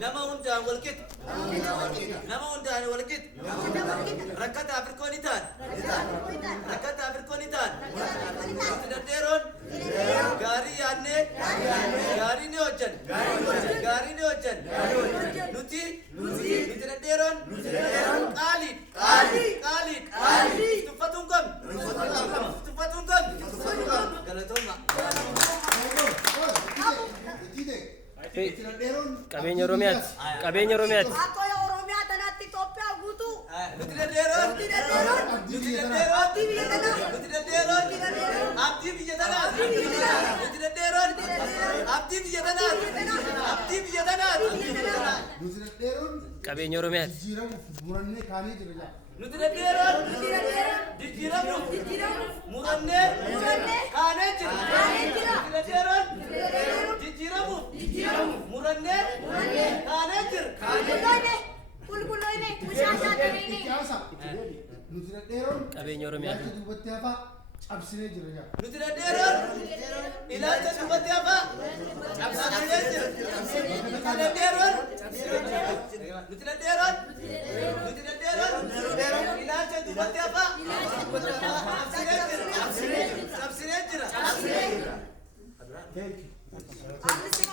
nama hundaan walqixa nama hundaan walqixa rakkata afirkoonitaan rakkata afirkoonitaan nuti daddeeroon gaarii yaannee gaarii ni hojjan gaarii ni hojjan nuti daddeeroon qaaliidha tuffatuun qabnu galatooma Qabeenya Oromiyaati. Qabeenya Oromiyaati. Akka Oromiyaa tanatti Itoophiyaa guutuu. nuti daddeeroon abdii biyya tanaati nuti daddeeroon abdii biyya tanaati abdii biyya tanaati nuti daddeeroon Qabeenya Oromiyaati. jijjiiramuuf murannee kaanee jirra. nuti daddeeroon jijjiiramuuf murannee kaanee jira nuti daddeeroon jijjiiramuuf murannee kaanee jira Qulqulloyne mushaashaatanii. Nuti daddeeroon Qabeenya Oromiyaati. ilaalcha duubatti hafaa cabsinee jirra. nuti daddeeroon ilaalcha duubatti hafaa cabsinee jira nuti daddeeroon ilaalcha duubatti hafaa cabsinee jira Amni si